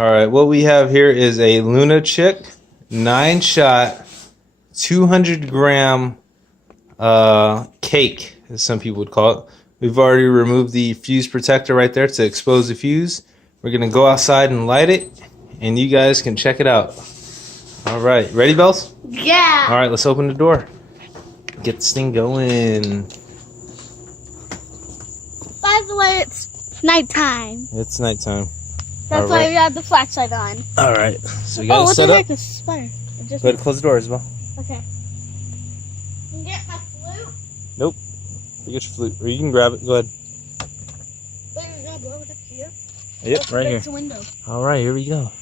Alright, what we have here is a Luna Chick 9-shot 200-gram cake, as some people would call it. We've already removed the fuse protector right there to expose the fuse. We're going to go outside and light it, and you guys can check it out. Alright, ready, Bells? Yeah! Alright, let's open the door. Get this thing going. By the way, it's nighttime. It's nighttime. That's why we have the flashlight on. Alright, so we got it set up. This fire? Go ahead and close the door as well. Okay. Can you get my flute? Nope. Forget your flute. Or you can grab it. Go ahead. Wait, you're going to blow it up here? Yep, right here. The window. Alright, here we go.